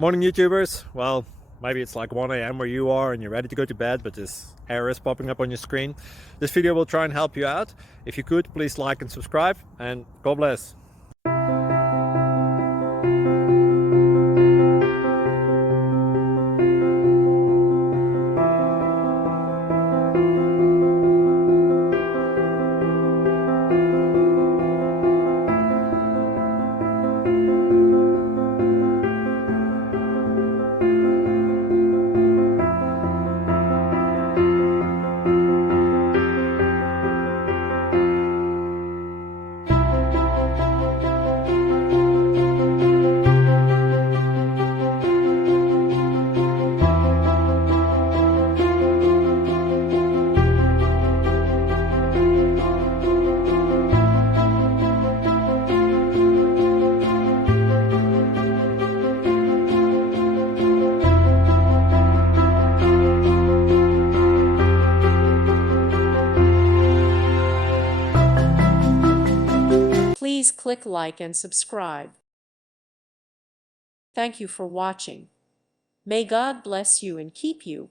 Morning, YouTubers. Well, maybe it's like 1 a.m. where you are and you're ready to go to bed, but this error is popping up on your screen. This video will try and help you out. If you could, please like and subscribe, and God bless. Please click like and subscribe. Thank you for watching. May God bless you and keep you.